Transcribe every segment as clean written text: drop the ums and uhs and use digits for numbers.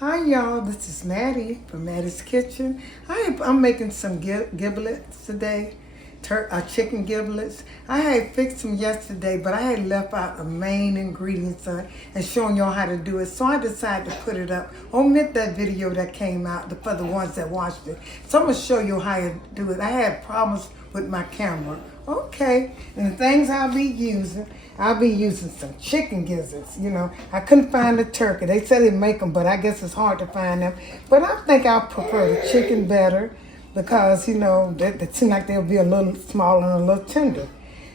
Hi y'all, this is Mattie from Mattie's Kitchen. I'm making some giblets today, chicken giblets. I had fixed them yesterday, but I had left out the main ingredients and showing y'all how to do it. So I decided to put it up. Omit that video that came out for the ones that watched it. So I'm going to show you how to do it. I had problems with my camera. Okay, and the things I'll be using some chicken gizzards. You know, I couldn't find the turkey. They said they make them, but I guess it's hard to find them. But I think I'll prefer the chicken better because, you know, they seem like they'll be a little smaller and a little tender.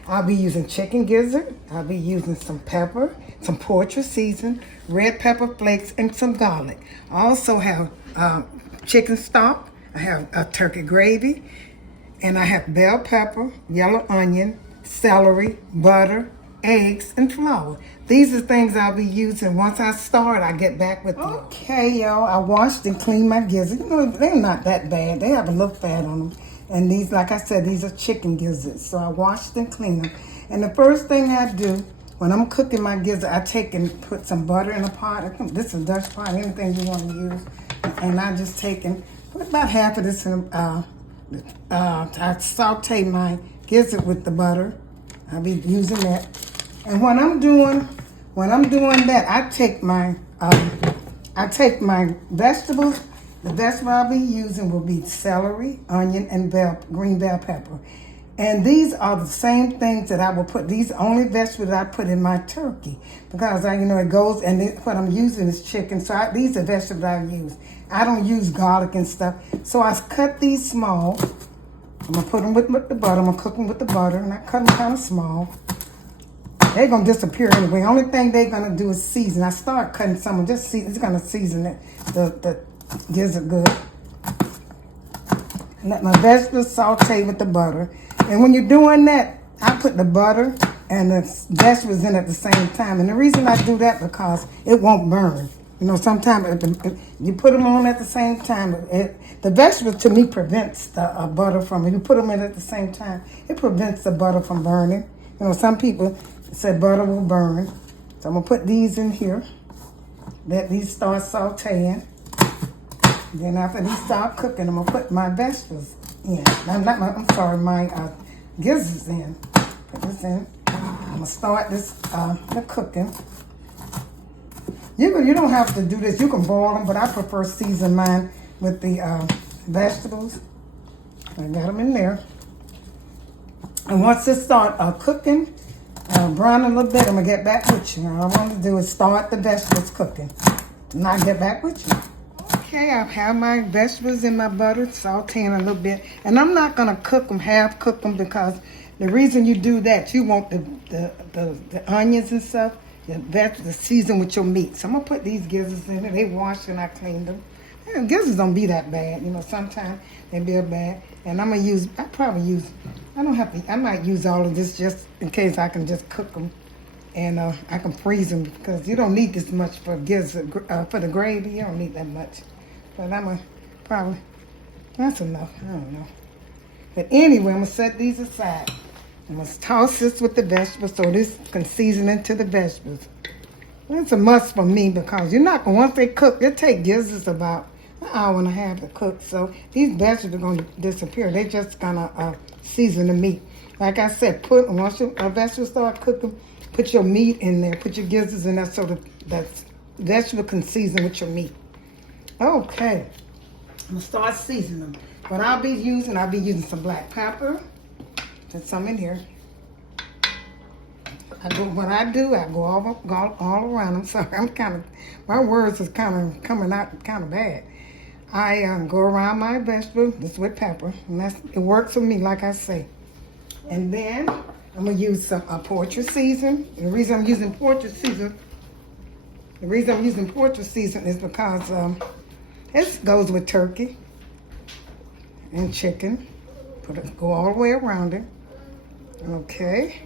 I'll be using chicken gizzard. I'll be using some pepper, some poultry season, red pepper flakes, and some garlic. I also have chicken stock. I have turkey gravy. And I have bell pepper, yellow onion, celery, butter, eggs, and flour. These are things I'll be using. Once I start, I get back with you. Okay, y'all, I washed and cleaned my gizzards. You know, they're not that bad. They have a little fat on them. And these, like I said, these are chicken gizzards. So I washed and cleaned them. And the first thing I do, when I'm cooking my gizzard, I take and put some butter in a pot. This is a Dutch pot, anything you want to use. And I just take and put about half of this in I saute my gizzard with the butter. I'll be using that. And when I'm doing that, I take my vegetables. The vegetable I'll be using will be celery, onion, and green bell pepper. And these are the same things that I will put. These are only vegetables that I put in my turkey because it goes. And what I'm using is chicken. So these are vegetables I use. I don't use garlic and stuff. So I cut these small. I'm going to put them with the butter. I'm going to cook them with the butter. And I cut them kind of small. They're going to disappear anyway. Only thing they're going to do is season. I start cutting some. It's going to season it. The gizzard good. Let my vegetables saute with the butter. And when you're doing that, I put the butter and the vegetables in at the same time. And the reason I do that because it won't burn. You know, sometimes if you put them on at the same time, the vegetable to me prevents the butter from, if you put them in at the same time, it prevents the butter from burning. You know, some people say butter will burn. So I'm going to put these in here. Let these start sauteing. Then after these start cooking, I'm going to put my vegetables in. My gizzards in. Put this in. I'm going to start the cooking. You don't have to do this. You can boil them, but I prefer season mine with the vegetables. I got them in there. And once it start cooking, browning a little bit, I'm going to get back with you. All I want to do is start the vegetables cooking. And I'll get back with you. Okay, I have my vegetables in my butter, sauteing a little bit. And I'm not going to half cook them, because the reason you do that, you want the onions and stuff, the season with your meat. So I'm going to put these gizzards in there. They washed and I cleaned them. And gizzards don't be that bad. You know, sometimes they be bad. And I might use all of this just in case I can just cook them. And I can freeze them, because you don't need this much for gizzard, for the gravy. You don't need that much. But that's enough. I don't know. But anyway, I'm going to set these aside. I'm going to toss this with the vegetables so this can season into the vegetables. It's a must for me, because once they cook, it take gizzards about an hour and a half to cook. So these vegetables are going to disappear. They're just going to season the meat. Like I said, once your vegetables start cooking, put your meat in there. Put your gizzards in there so that vegetable can season with your meat. Okay. I'm going to start seasoning them. What I'll be using some black pepper. There's some in here. I go all around. I'm sorry, my words is kind of coming out kind of bad. I go around my vegetables, this with pepper, and it works for me, like I say. And then I'm gonna use some poultry season. The reason I'm using poultry season is because this goes with turkey and chicken. Go all the way around it. Okay.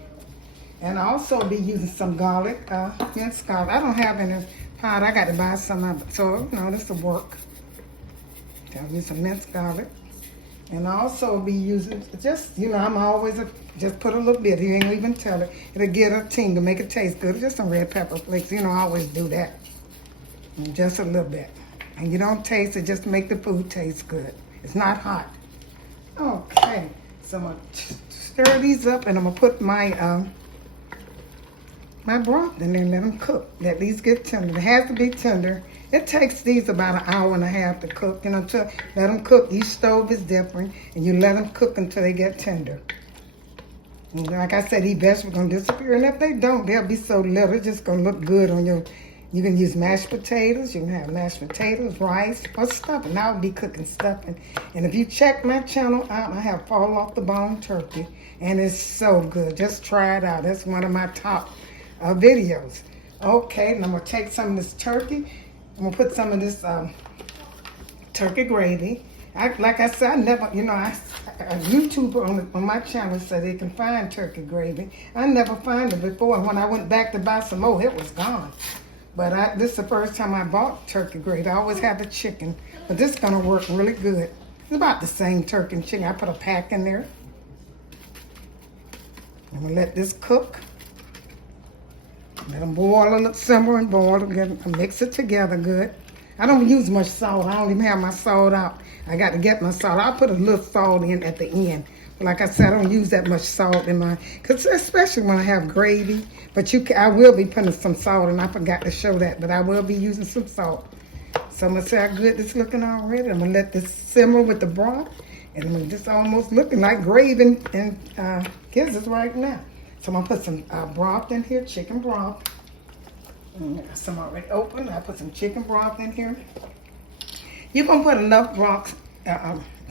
And I also be using some garlic, minced garlic. I don't have any pot. I got to buy some of it. So, this will work. I'll use some minced garlic. And I also be using just put a little bit. You ain't even tell it. It'll get a ting to make it taste good. Just some red pepper flakes. I always do that. And just a little bit. And you don't taste it, just make the food taste good. It's not hot. Okay, so I'm gonna stir these up and I'm gonna put my my broth in there and let them cook. Let these get tender. It has to be tender. It takes these about an hour and a half to cook. You know, to let them cook. Each stove is different, and you let them cook until they get tender. And like I said, these vegetables are gonna disappear, and if they don't, they'll be so little. It's just gonna look good on your. You can use mashed potatoes. You can have mashed potatoes, rice, or stuffing. I'll be cooking stuffing. And if you check my channel out, I have fall off the bone turkey, and it's so good. Just try it out. That's one of my top videos. Okay, and I'm gonna take some of this turkey. I'm gonna put some of this turkey gravy. Like I said, I never, you know, a YouTuber on my channel said they can find turkey gravy. I never find it before. When I went back to buy some more, it was gone. But this is the first time I bought turkey gravy. I always have the chicken, but this is gonna work really good. It's about the same turkey and chicken. I put a pack in there. I'm gonna let this cook. Let them boil and simmer and boil together. Mix it together good. I don't use much salt. I don't even have my salt out. I got to get my salt. I'll put a little salt in at the end. But like I said, I don't use that much salt in my, cause especially when I have gravy. But I will be putting some salt, and I forgot to show that. But I will be using some salt. So I'm gonna see how good this looking already. I'm gonna let this simmer with the broth, and it's almost looking like gravy and gizzards right now. So I'm gonna put some broth in here, chicken broth. Some already open. I put some chicken broth in here. You're gonna put enough broth,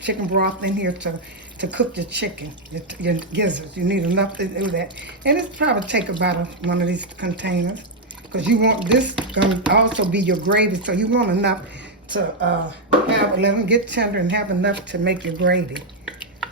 chicken broth in here to cook your chicken, your gizzards. You need enough to do that. And it's probably take about one of these containers, because you want this gonna also be your gravy. So you want enough to let them get tender and have enough to make your gravy.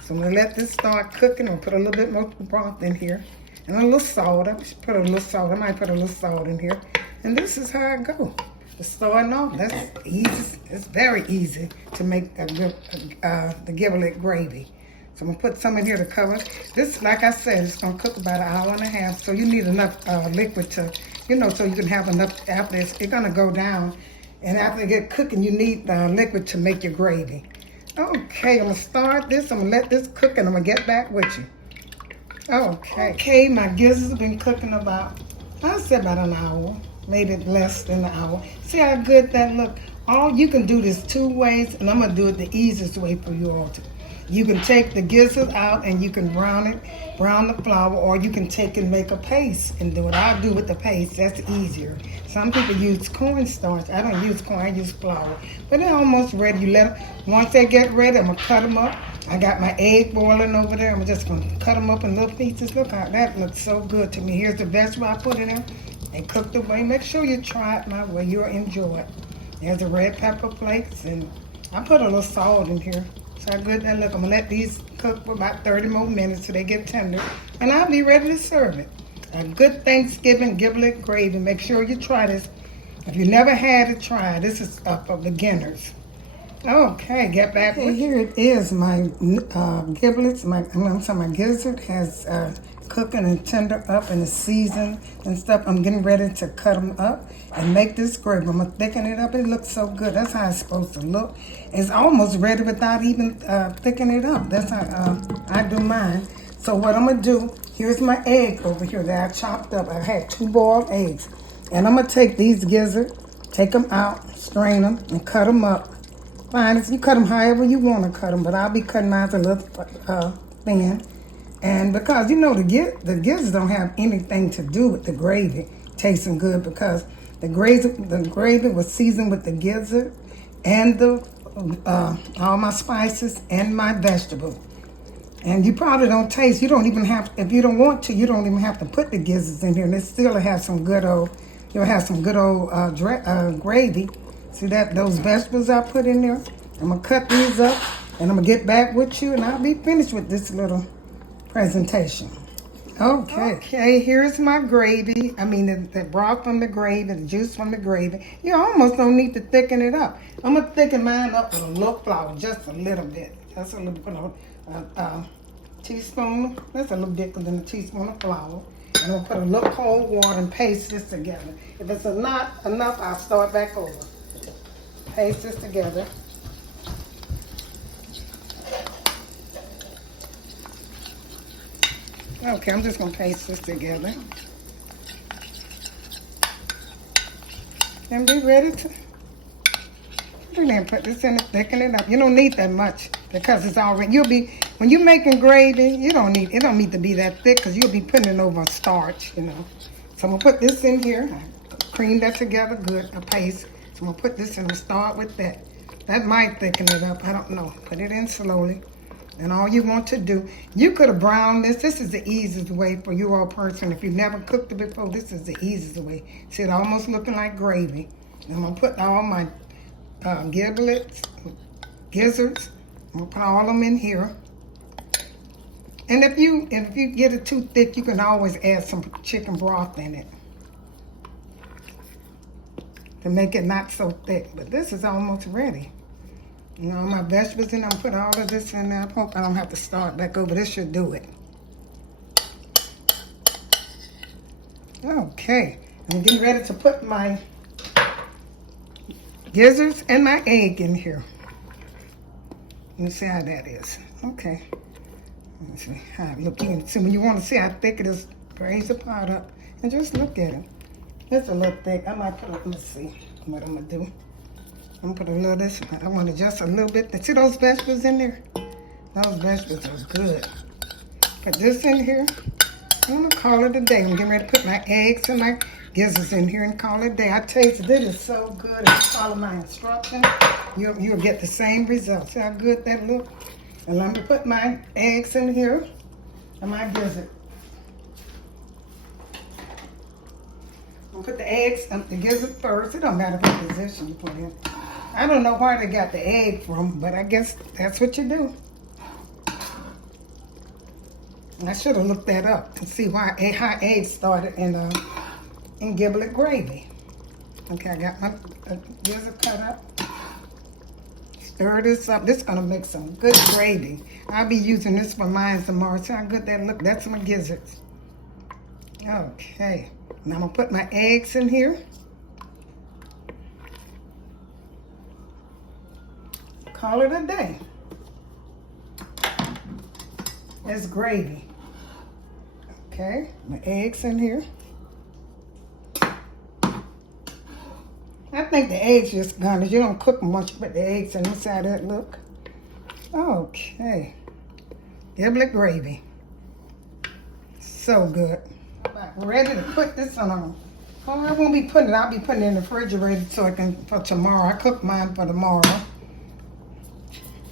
So I'm gonna let this start cooking. I'll put a little bit more broth in here. And a little salt. I should put a little salt. I might put a little salt in here. And this is how it goes. It's starting off. That's easy. It's very easy to make the giblet gravy. So I'm gonna put some in here to cover. This, like I said, it's gonna cook about an hour and a half. So you need enough liquid to, you know, so you can have enough after it's gonna go down. And after it get cooking, you need liquid to make your gravy. Okay, I'm gonna start this. I'm gonna let this cook, and I'm gonna get back with you. Okay, my gizzards have been cooking about, I'd say about an hour, maybe less than an hour. See how good that look? You can do this two ways, and I'm gonna do it the easiest way for you all to. You can take the gizzard out and you can brown the flour, or you can take and make a paste and do what I do with the paste. That's easier. Some people use cornstarch. I don't use corn, I use flour. But they're almost ready. You let them, once they get ready, I'm gonna cut them up. I got my egg boiling over there. I'm just gonna cut them up in little pieces. Look how that looks so good to me. Here's the vegetable I put in there and cooked away. Make sure you try it my way. You'll enjoy it. There's the red pepper flakes, and I put a little salt in here. So how good that look. I'm gonna let these cook for about 30 more minutes till they get tender, and I'll be ready to serve it. A good Thanksgiving giblet gravy. Make sure you try this. If you never had it, try it. This is for beginners. Okay, get back. Okay, here it is. My giblets. My gizzard has cooking and tender up and it's seasoned and stuff. I'm getting ready to cut them up and make this gravy. I'm gonna thicken it up. It looks so good. That's how it's supposed to look. It's almost ready without even thickening it up. That's how I do mine. So what I'm gonna do? Here's my egg over here that I chopped up. I had 2 boiled eggs, and I'm gonna take these gizzards, take them out, strain them, and cut them up. Fine, if you cut them however you want to cut them, but I'll be cutting mine a little thin. And because, you know, the gizzards don't have anything to do with the gravy tasting good, because the gravy was seasoned with the gizzard and all my spices and my vegetables. And you probably don't taste, you don't even have, if you don't want to, you don't even have to put the gizzards in here. And it still have some good old, you'll have some good old gravy. See that, those vegetables I put in there? I'm gonna cut these up and I'm gonna get back with you, and I'll be finished with this little presentation. Okay, here's my gravy. I mean, the broth from the gravy, the juice from the gravy. You almost don't need to thicken it up. I'm gonna thicken mine up with a little flour, just a little bit. That's a little bit of teaspoon. That's a little bit than a teaspoon of flour. And I'm gonna put a little cold water and paste this together. If it's not enough, I'll start back over. paste this together. Okay, I'm just gonna paste this together. And be ready to put this in and thicken it up. You don't need that much because it's already, when you're making gravy, it don't need to be that thick because you'll be putting it over a starch, you know. So I'm gonna put this in here. I cream that together good, a paste. So I'm gonna put this in and start with that. That might thicken it up, I don't know. Put it in slowly. And all you want to do, you could have browned this. This is the easiest way for you all person. If you've never cooked it before, this is the easiest way. See, it almost looking like gravy. And I'm gonna put all my giblets, gizzards. I'm gonna put all of them in here. And if you get it too thick, you can always add some chicken broth in it to make it not so thick. But this is almost ready. You know, my vegetables in, I'm put all of this in there. I hope I don't have to start back over. This should do it. Okay, I'm getting ready to put my gizzards and my egg in here. Let me see how that is. Okay. Let me see how it looks. You can see when you want to see how thick it is, raise the pot up and just look at it. It's a little thick. I might put it, let's see what I'm going to do. I'm going to put a little of this. I want to just a little bit. See those vegetables in there? Those vegetables are good. Put this in here. I'm going to call it a day. I'm getting ready to put my eggs and my gizzards in here and call it a day. I taste it is so good. If you follow my instructions, you'll get the same results. See how good that looks? And I'm going to put my eggs in here and my gizzard. I'm going to put the eggs and the gizzard first. It don't matter what position you put in. I don't know where they got the egg from, but I guess that's what you do. I should have looked that up to see how eggs started in giblet gravy. Okay, I got my gizzard cut up. Stir this up. This is going to make some good gravy. I'll be using this for mine tomorrow. See how good that look? That's my gizzards. Okay. Now I'm going to put my eggs in here. Call it a day. It's gravy. Okay, my eggs in here. I think the eggs just gone. You don't cook them once you put the eggs in. This how that look. Okay. Giblet gravy. So good. I'm ready to put this on. Oh, I won't be putting it. I'll be putting it in the refrigerator so I can for tomorrow. I cook mine for tomorrow.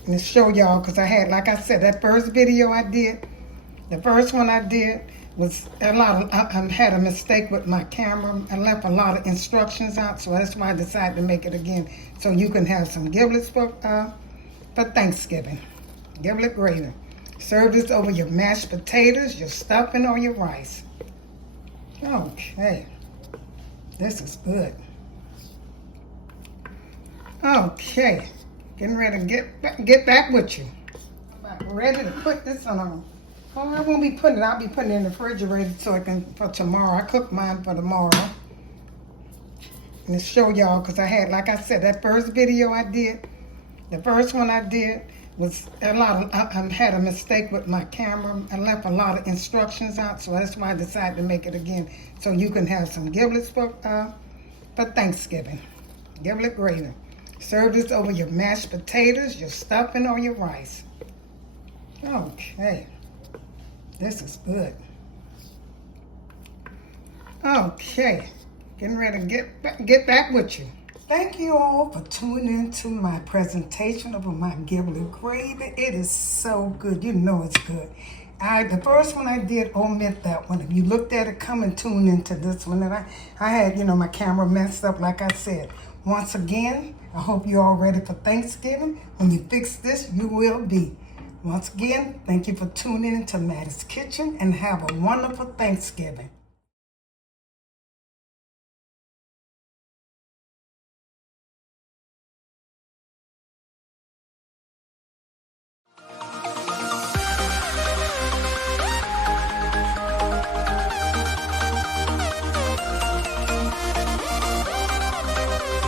And to show y'all, because I had, like I said, that first video I did, the first one I did was a lot of, I had a mistake with my camera. I left a lot of instructions out, so that's why I decided to make it again. So you can have some giblets for Thanksgiving. Giblet gravy. Serve this over your mashed potatoes, your stuffing, or your rice. Okay. This is good. Okay. Getting ready to get back with you. I'm ready to put this on. Oh, I won't be putting it. I'll be putting it in the refrigerator so I can for tomorrow. I cook mine for tomorrow. And to show y'all, because I had, like I said, that first video I did, the first one I did was a lot of, I had a mistake with my camera. I left a lot of instructions out, so that's why I decided to make it again. So you can have some giblets for Thanksgiving. Giblet gravy. Serve this over your mashed potatoes, your stuffing, or your rice. Okay. This is good. Okay. Getting ready to get back with you. Thank you all for tuning in to my presentation of my giblet gravy. It is so good. You know it's good. The first one I did, omit that one. If you looked at it, come and tune into this one. And I had, my camera messed up, like I said. Once again, I hope you're all ready for Thanksgiving. When you fix this, you will be. Once again, thank you for tuning in to Mattie's Kitchen and have a wonderful Thanksgiving.